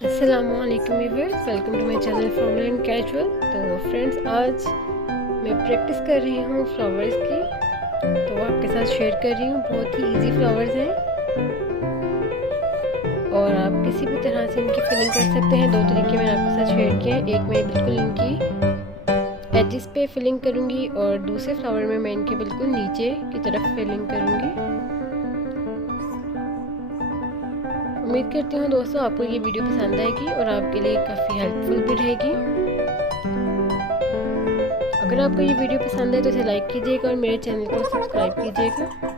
अस्सलामुअलैकुम viewers, welcome to my channel formal and casual. तो friends, आज मैं प्रैक्टिस कर रही हूँ फ्लावर्स की, तो आपके साथ शेयर कर रही हूँ। बहुत ही इजी फ्लावर्स हैं और आप किसी भी तरह से इनकी फिलिंग कर सकते हैं। दो तरीके मैंने आपके साथ शेयर किए हैं। एक मैं बिल्कुल इनकी एजिस पे फिलिंग करूँगी और दूसरे फ्लावर में मैं इनके बिल्कुल नीचे की तरफ फिलिंग करूँगी। उम्मीद करती हूँ दोस्तों आपको ये वीडियो पसंद आएगी और आपके लिए काफ़ी हेल्पफुल भी रहेगी। अगर आपको ये वीडियो पसंद है तो इसे लाइक कीजिएगा और मेरे चैनल को सब्सक्राइब कीजिएगा।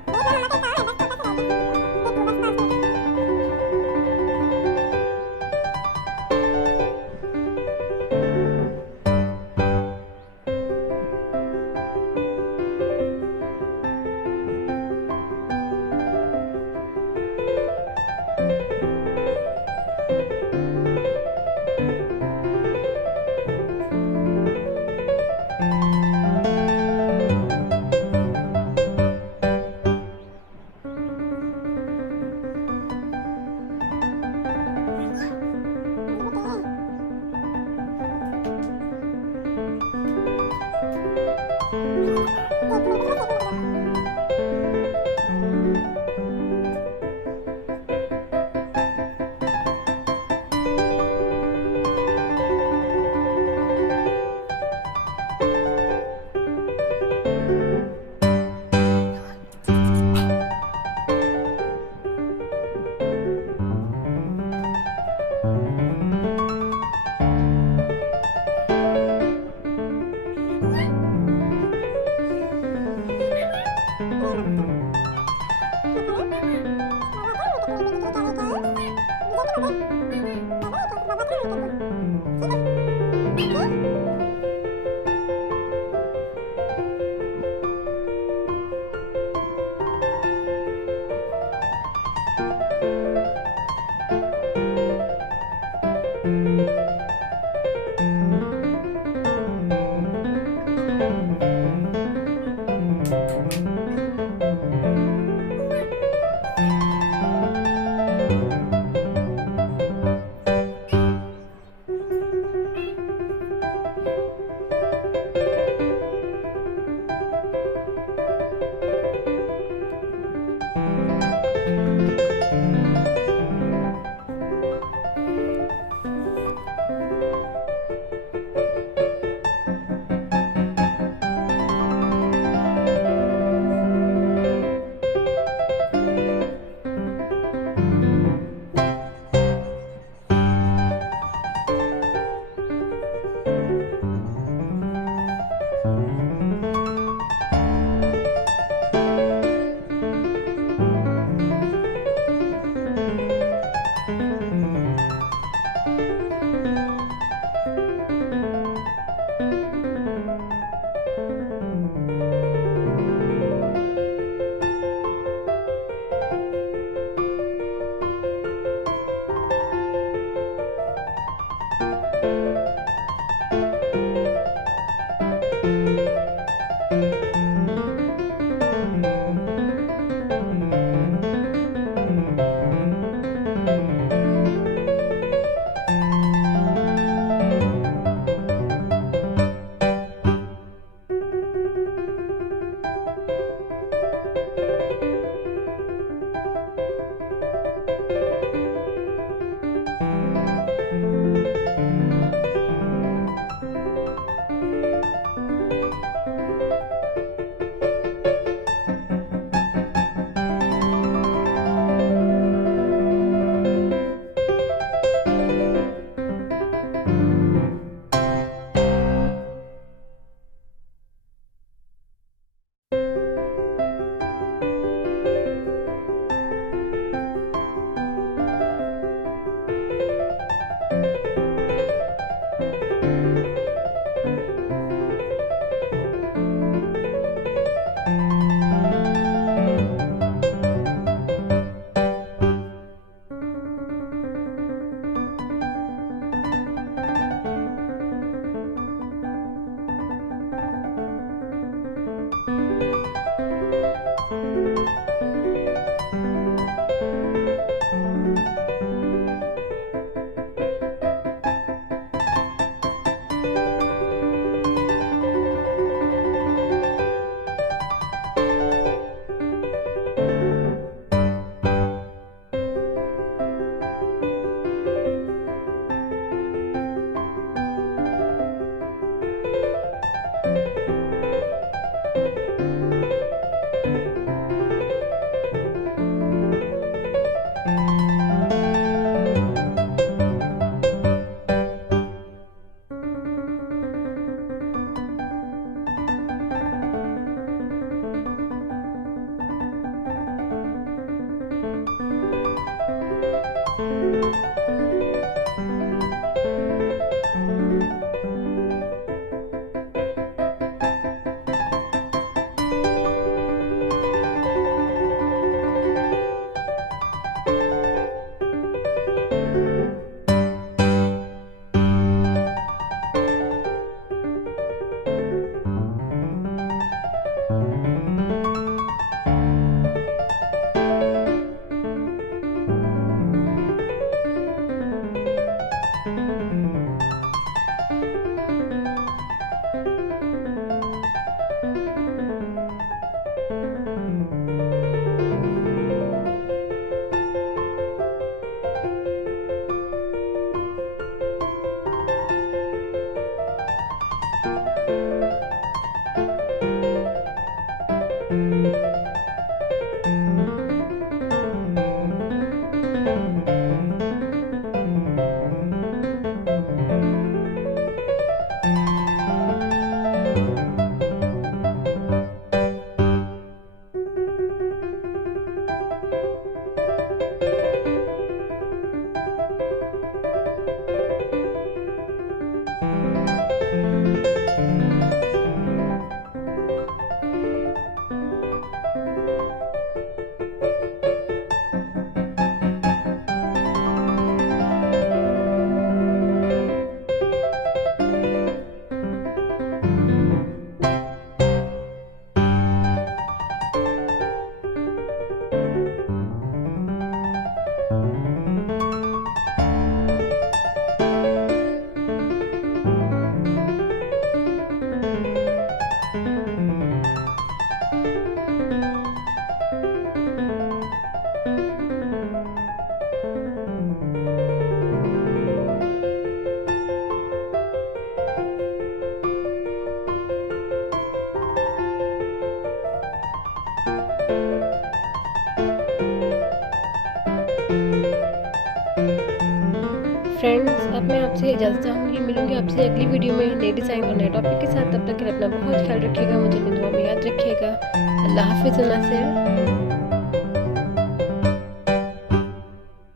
फ्रेंड्स, अब मैं आपसे इजाज़त चाहूँगी, मिलूँगी आपसे अगली वीडियो में नए डिज़ाइन और नए टॉपिक के साथ। तब तक के लिए अपना बहुत ख्याल रखिएगा, मुझे अपनी दुआ में याद रखिएगा। अल्लाह हाफ़िज़।